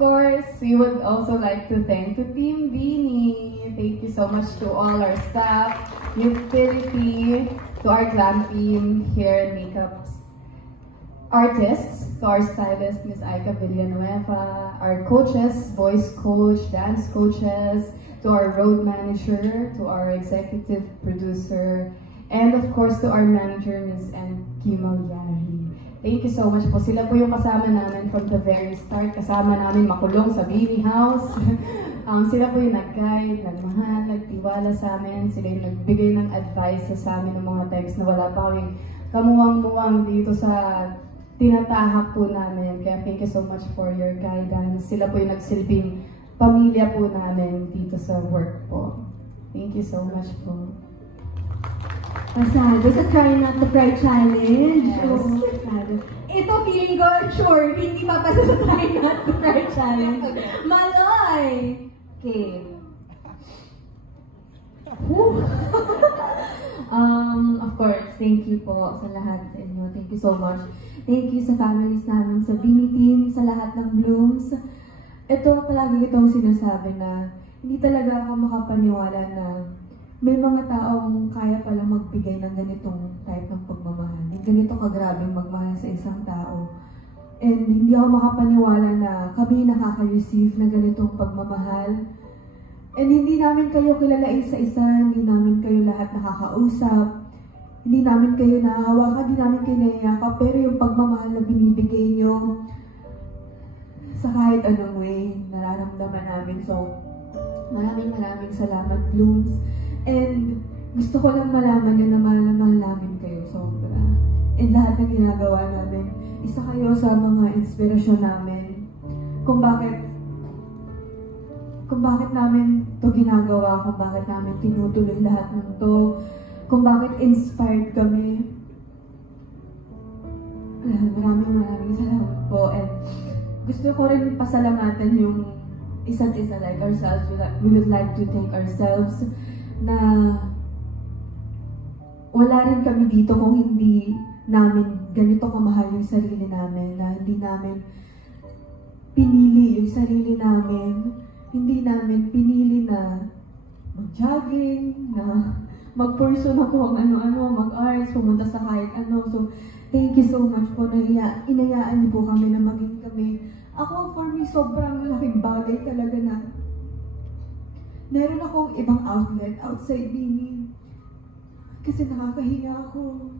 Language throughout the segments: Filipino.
course, we would also like to thank the Team Beanie. Thank you so much to all our staff, utility, to our glam team, hair and makeup artists, to our stylist, Ms. Aika Villanueva, our coaches, voice coach, dance coaches, to our road manager, to our executive producer, and of course to our manager, Ms. N. Kimalyari. Thank you so much po. Sila po yung kasama namin from the very start. Kasama namin makulong sa Beanie House. Sila po yung nag-guide, nagmahal, nagtiwala sa amin. Sila yung nagbigay ng advice sa amin ng mga times na wala pa kaming kamuwang-muwang dito sa tinatahak po namin. Kaya thank you so much for your guidance. Sila po yung nagsilbing pamilya po namin dito sa work po. Thank you so much po. Pasado sa Try Not to Cry Challenge. Yes. Oh, pasado. Ito feeling ko, sure, hindi papasa sa Try Not to Cry Challenge. Maloy! Okay. Of course, thank you po sa lahat sa inyo. Thank you so much. Thank you sa families namin, sa Beanie Team, sa lahat ng Blooms. Ito, palagi itong sinasabi na hindi talaga ako makapaniwala na may mga taong kaya palang magbigay ng ganitong type ng pagmamahal. Ganito kagrabing magmahal sa isang tao. And hindi ako makapaniwala na kami nakaka-receive na ganitong pagmamahal. And hindi namin kayo kilala isa-isa, hindi namin kayo lahat nakakausap, hindi namin kayo nahahawakan, hindi namin kayo naiyakap, pero yung pagmamahal na binibigay nyo sa kahit anong way, nararamdaman namin. So, maraming salamat, Blooms. And gusto ko lang malaman nyo na mahal na mahal namin kayo sobra. And lahat ng ginagawa namin, isa kayo sa mga inspirasyon namin kung bakit namin to ginagawa, kung bakit namin tinutuloy lahat ng to, kung bakit inspired kami. Maraming salamat po. And gusto ko rin pasalamatan yung isa't isa, like ourselves. We would like to thank ourselves na wala rin kami dito kung hindi namin ganito kamahal yung sarili namin, na hindi namin pinili yung sarili namin, hindi namin pinili na mag-jogging, na mag-pursue na kung ano-ano, mag-arts, pumunta sa kahit ano. So, thank you so much po na inayaan niyo po kami na maging kami. Ako, for me, sobrang laking bagay talaga na meron akong ibang outlet outside Beanie. Kasi nakakahinga ako.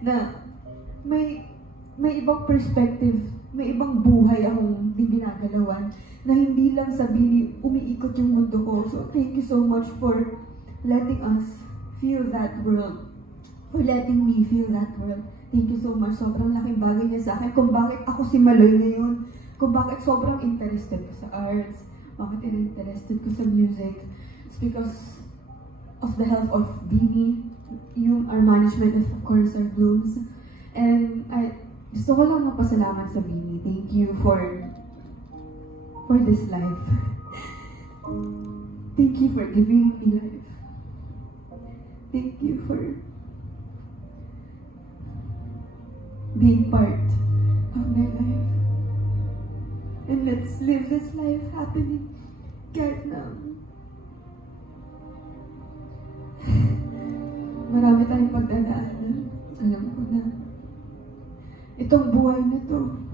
Na may ibang perspective, may ibang buhay akong ginagalawan na hindi lang sa Beanie umiikot yung mundo ko. So thank you so much for letting us feel that world. For letting me feel that world. Thank you so much. Sobrang laking bagay niya sa akin kung bakit ako si Maloy ngayon. Kung bakit sobrang interested ko sa arts, bakit interested ko sa music. It's because of the help of Beanie, our management, and of course our Blooms. And gusto ko lang mapasalamat sa Beanie. Thank you for this life. Thank you for giving me life. Thank you for being part of my life. And let's live this life happily. Kahit na marami tayong pagdadaanan. Alam ko na itong buhay na to,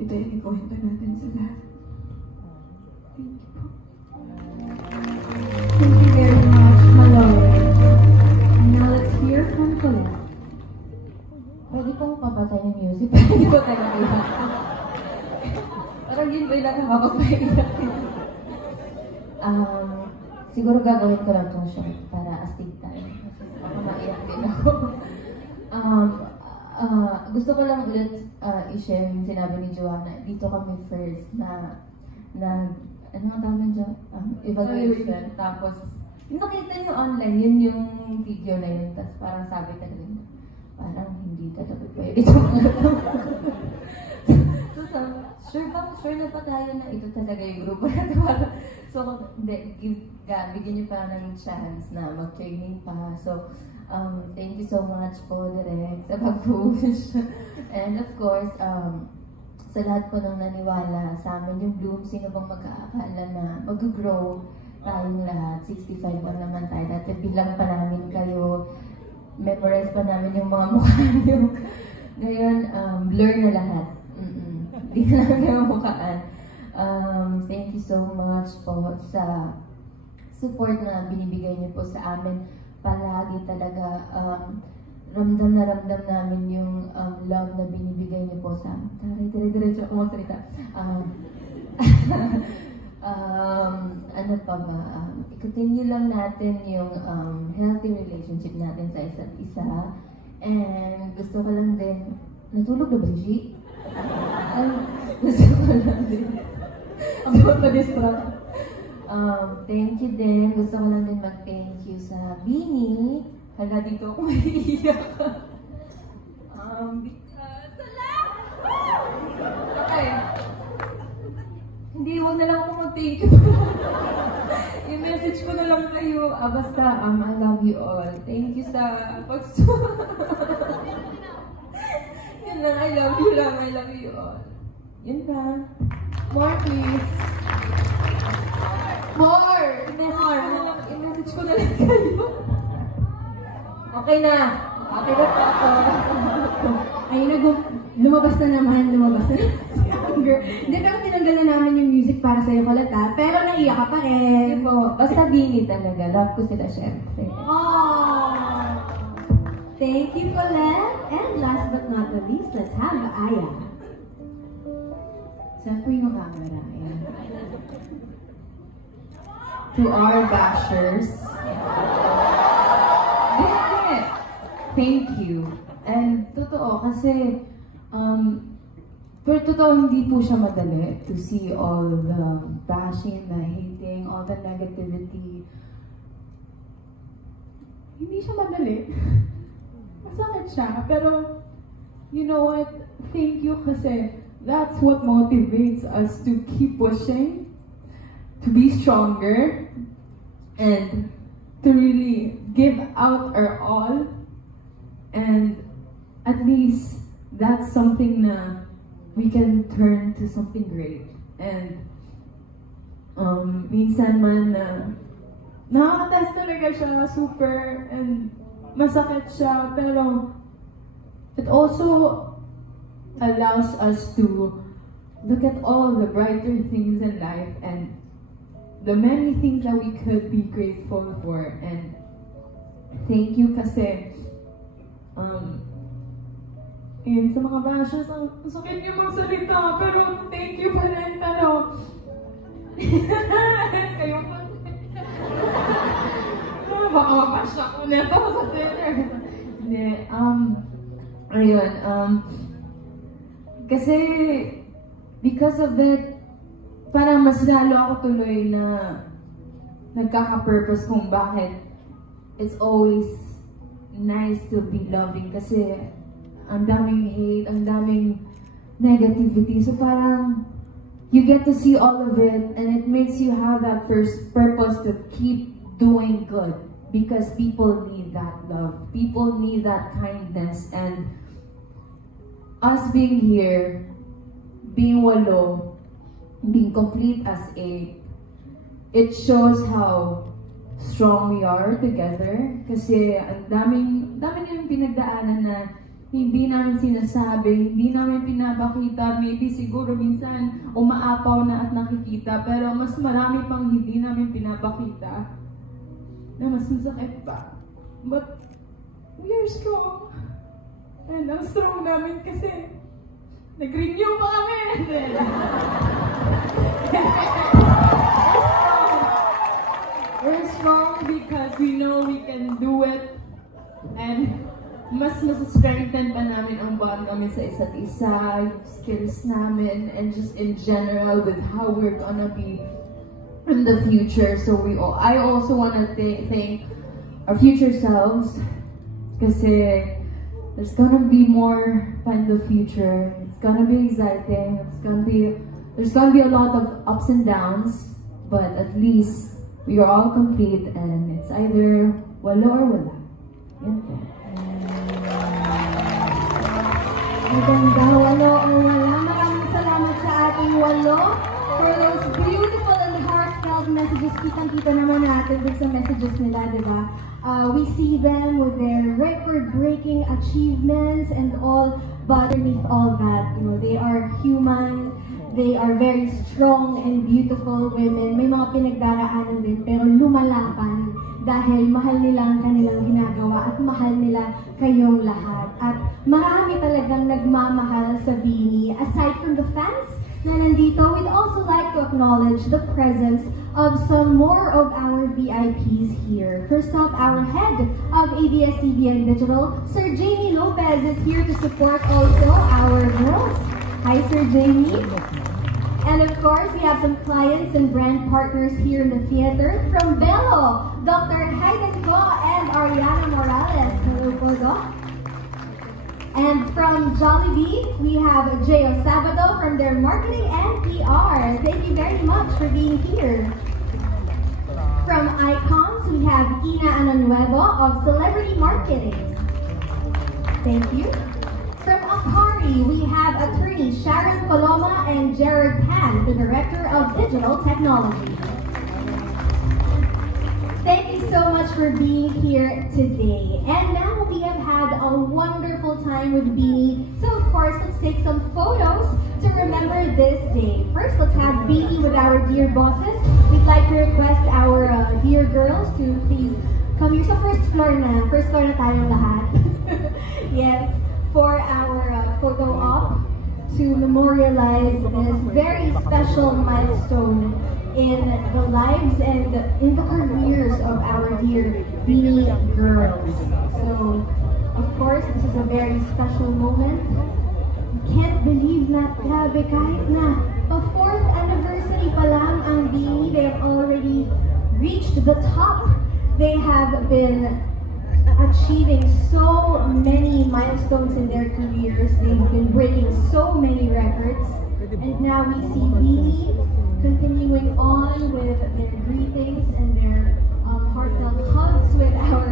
ito yung ikuwento natin sa lahat. Thank you po. Thank you very much, Maloy. Now let's hear from Colette. Pwede pong papatay ng music. Pwede ko tayo iyak. Parang yun ba yung nakakapagpaiyak? Siguro gagawin ko lang itong short para astig tayo. Kasi ako maiyak din ako. Gusto ko lang ulit i-share yung sinabi ni Joanna. Dito kami first na ano ang tawag dyan? Evaluation. Tapos, yung nakita nyo online, yun yung video na yun. Tapos parang sabi talaga, parang hindi talaga pwede ito mga So, sure na pa tayo na ito talaga yung grupo na ito. So, bigyan niyo pa ng chance na mag-training pa. So, Thank you so much po, Direk, sa pag-push. And of course, sa lahat po ng naniwala sa amin, yung Bloom, sino bang mag-aakala na mag-grow tayong lahat. 65 pa naman tayo. Dati bilang pa namin kayo, memorize pa namin yung mga mukha niyo. Ngayon, blur na lahat. Hindi na namin kayo mukhaan. Thank you so much po sa support na binibigay niyo po sa amin. Palagi talaga ramdam namin yung love na binibigay niyo po sa amin. Dire-diretso ako magsalita. Ano pa ba? Continue lang natin yung healthy relationship natin sa isa't isa. And gusto ko lang din, natulog na ba si G? Gusto ko lang din. About na-distract. Thank you din. Gusto ko lang din mag-thank you sa Bini. Hala, dito ako maiiyak. Okay. Hindi, wag na lang ako mag-thank you. I-message ko na lang kayo. Basta, I love you all. Thank you sa Yun lang, I love you lang. I love you all. Yun lang. More, please. More! I-message ko na lang kayo. Okay na. Okay na po ako. Ayun, lumabas na naman. Girl. Hindi, pero tinanggal na namin yung music para sa'yo, Colette, ha? Pero naiyak ka pa rin. Po, basta Bini talaga. Love ko sila syempre. Aww. Thank you, Colette. And last but not the least, let's have Aya. Saan po yung camera? Ayan. To our bashers. Thank you. And totoo kasi pero totoo hindi po siya madali to see all the bashing, the hating, all the negativity. Hindi siya madali. Masakit siya. Pero you know what? Thank you kasi that's what motivates us to keep pushing, to be stronger, and to really give out our all. And at least that's something na we can turn to something great. And minsan man nakaka-test talaga siya na super and masakit siya, pero it also allows us to look at all the brighter things in life and the many things that we could be grateful for. And thank you kasi yun, sa mga bashers, ang sakit niyo magsalita, pero thank you pa rin, pero kayo pa baka mapasya ko nito sa Twitter. Hindi, ayun, kasi because of it, parang mas lalo ako tuloy na nagkaka-purpose kung bakit it's always nice to be loving kasi ang daming hate, ang daming negativity. So parang you get to see all of it and it makes you have that purpose to keep doing good because people need that love. People need that kindness, and us being here, being walo, being complete as eight, it shows how strong we are together kasi ang daming yung pinagdaanan na hindi namin sinasabi, hindi namin pinapakita, maybe siguro minsan umaapaw na at nakikita, pero mas marami pang hindi namin pinapakita na mas masakit pa. But we are strong. And ang strong namin kasi nag-renew pa kami. We're strong because we know we can do it, and mas strengthen pa namin ang bond namin sa isa't isa, yung skills namin, and just in general with how we're gonna be in the future. So I also wanna thank our future selves kasi there's gonna be more in the future. It's gonna be exciting. There's gonna be a lot of ups and downs, but at least we are all complete, and it's either walo or wala. Yun po. Maganda, walo o wala. Maraming salamat sa ating walo for those beautiful and heartfelt messages. Kitang-kita naman natin dun sa messages nila, di ba? We see them with their record-breaking achievements and all, but underneath all that, you know, they are human, they are very strong and beautiful women. May mga pinagdaraanan din, pero lumalaban dahil mahal nila ang kanilang ginagawa at mahal nila kayong lahat. At marami talagang nagmamahal sa Beanie. Aside from the fans na nandito, we'd also like to acknowledge the presence of some more of our VIPs here. First up, our head of ABS-CBN Digital, Sir Jamie Lopez, is here to support also our girls. Hi, Sir Jamie. And of course, we have some clients and brand partners here in the theater. From Bello, Dr. Hayden Ko and Ariana Morales. Hello po, Doc. And from Jollibee, we have J.O. Sabado from their marketing and PR. Thank you very much for being here. From Icons, we have Ina Ananuevo of Celebrity Marketing. Thank you. From Akari, we have attorney Sharon Coloma and Jared Pan, the Director of Digital Technology. Thank you so much for being here today. And now we have had a wonderful time with Beanie. So of course, let's take some photos to remember this day. First, let's have Beanie with our dear bosses. We'd like to request our dear girls to please come here sa first floor na. First floor na tayong lahat. Yes, for our photo op to memorialize this very special milestone in the lives and in the careers of our dear Beanie girls. So, of course, this is a very special moment. Can't believe na, grabe, kahit na pa-4th anniversary pa lang ang Beanie, they have already reached the top. They have been achieving so many milestones in their careers. They've been breaking so many records. And now we see Beanie continuing on with their greetings and their heartfelt hugs with our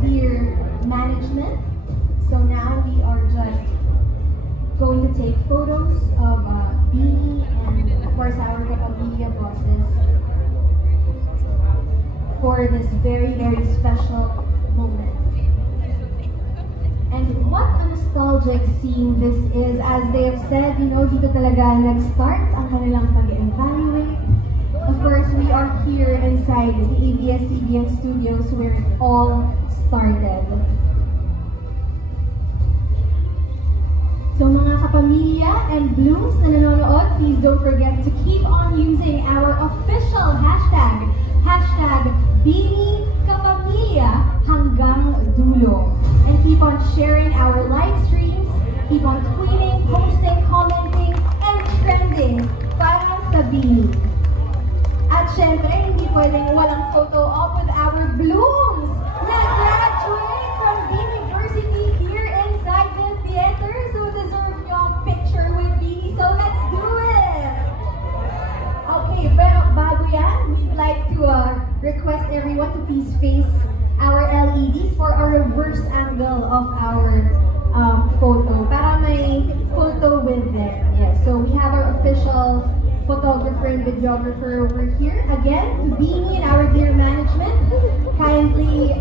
dear management. So now we are just going to take photos of Beanie and of course our Kapamilya bosses for this very, very special moment. And what a nostalgic scene this is. As they have said, you know, dito talaga nag-start ang kanilang pag-evaluate. Of course, we are here inside the ABS-CBN studios where it all started. So mga kapamilya and blooms na nanonood, please don't forget to keep on using our official hashtag, #BeanieKapamilya hanggang dulo. And keep on sharing our live streams, keep on tweeting, posting, commenting, and trending para sa Beanie. At syempre, hindi pwedeng walang photo op with our blooms na graduate from Beanie University here inside the theater. So deserve nyo ang picture with Beanie. So let's do it! Okay, pero bago yan, we'd like to request everyone to please face our LEDs for a reverse angle of our photo. Para may photo with them. Yes, so we have our official photographer and videographer over here. Again, to Beanie and our dear management, kindly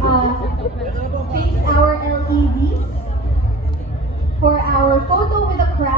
face our LEDs for our photo with the crowd.